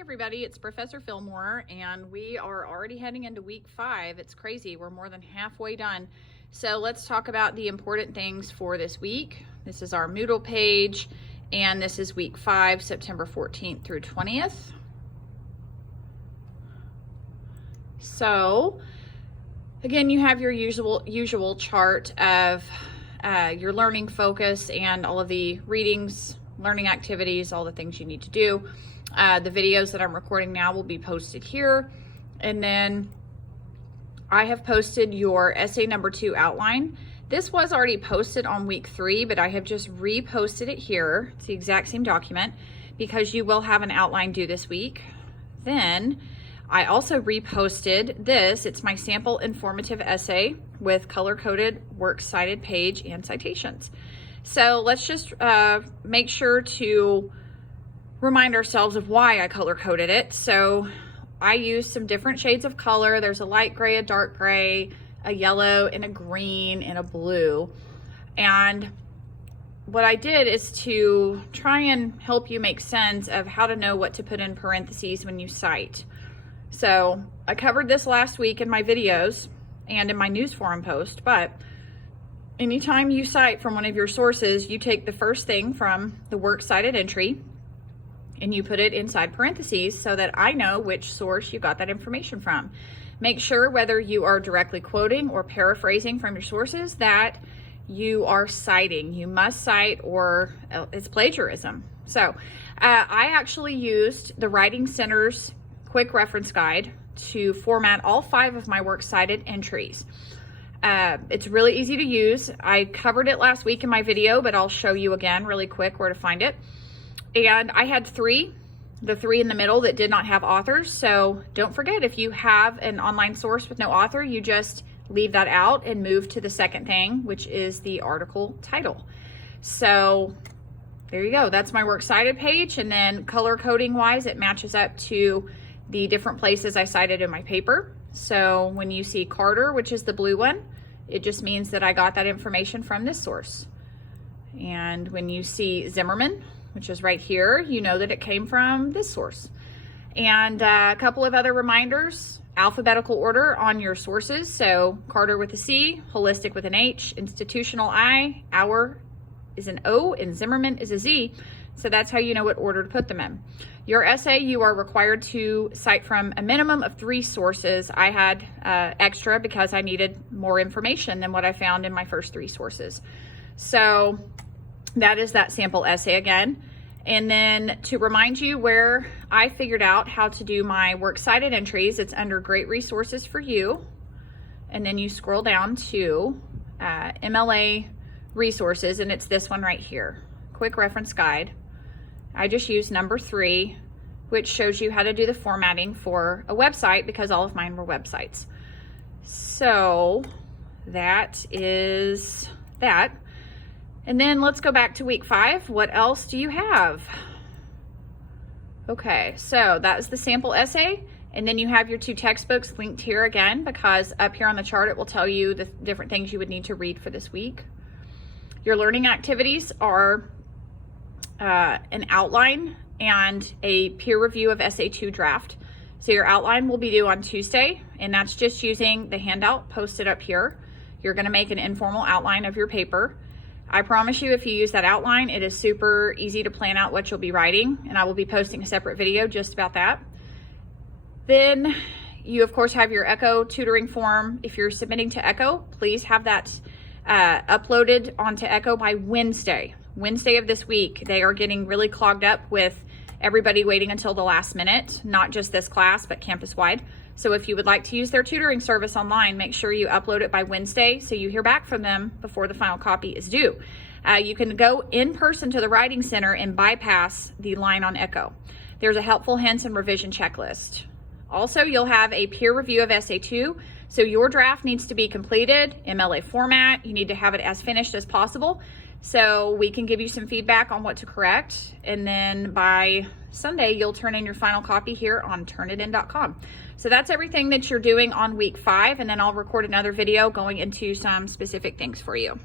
everybody, it's Professor Fillmore, and we are already heading into week 5. It's crazy, we're more than halfway done. So let's talk about the important things for this week. This is our Moodle page, and this is week 5, September 14th through 20th. So again, you have your usual chart of your learning focus and all of the readings, learning activities, all the things you need to do. The videos that I'm recording now will be posted here. And then I have posted your essay number 2 outline. This was already posted on week 3, but I have just reposted it here. It's the exact same document because you will have an outline due this week. Then I also reposted this. It's my sample informative essay with color-coded works cited page and citations. So let's just make sure to remind ourselves of why I color-coded it. So I used some different shades of color. There's a light gray, a dark gray, a yellow, and a green, and a blue. And what I did is to try and help you make sense of how to know what to put in parentheses when you cite. So I covered this last week in my videos and in my news forum post, but anytime you cite from one of your sources, you take the first thing from the works cited entry and you put it inside parentheses so that I know which source you got that information from. Make sure whether you are directly quoting or paraphrasing from your sources that you are citing. You must cite or it's plagiarism. So I actually used the Writing Center's quick reference guide to format all 5 of my works cited entries. It's really easy to use. I covered it last week in my video, but I'll show you again really quick where to find it. And I had 3, the 3 in the middle that did not have authors. So don't forget, if you have an online source with no author, you just leave that out and move to the second thing, which is the article title. So there you go. That's my works cited page. And then color coding wise, it matches up to the different places I cited in my paper. So when you see Carter, which is the blue one, it just means that I got that information from this source. And when you see Zimmerman, which is right here, you know that it came from this source. And a couple of other reminders: alphabetical order on your sources. So Carter with a C, Holistic with an H, Institutional I, Our is an O, and Zimmerman is a Z. So that's how you know what order to put them in. Your essay, you are required to cite from a minimum of 3 sources. I had extra because I needed more information than what I found in my first 3 sources. So that is that sample essay again. And then to remind you where I figured out how to do my works cited entries, it's under Great Resources for You. And then you scroll down to MLA Resources, and it's this one right here, Quick Reference Guide. I just used number 3, which shows you how to do the formatting for a website because all of mine were websites. So that is that. And then let's go back to week 5. What else do you have? Okay, so that is the sample essay. And then you have your 2 textbooks linked here again, because up here on the chart, it will tell you the different things you would need to read for this week. Your learning activities are an outline and a peer review of Essay 2 draft. So your outline will be due on Tuesday, and that's just using the handout posted up here. You're gonna make an informal outline of your paper. I promise you, if you use that outline, it is super easy to plan out what you'll be writing, and I will be posting a separate video just about that. Then you, of course, have your ECHO tutoring form. If you're submitting to ECHO, please have that uploaded onto ECHO by Wednesday of this week. They are getting really clogged up with everybody waiting until the last minute, not just this class, but campus-wide. So if you would like to use their tutoring service online, make sure you upload it by Wednesday so you hear back from them before the final copy is due. You can go in person to the Writing Center and bypass the line on ECHO. There's a helpful hints and revision checklist. Also, you'll have a peer review of Essay 2. So your draft needs to be completed, MLA format. You need to have it as finished as possible so we can give you some feedback on what to correct. And then by Sunday, you'll turn in your final copy here on turnitin.com. So that's everything that you're doing on week 5, and then I'll record another video going into some specific things for you.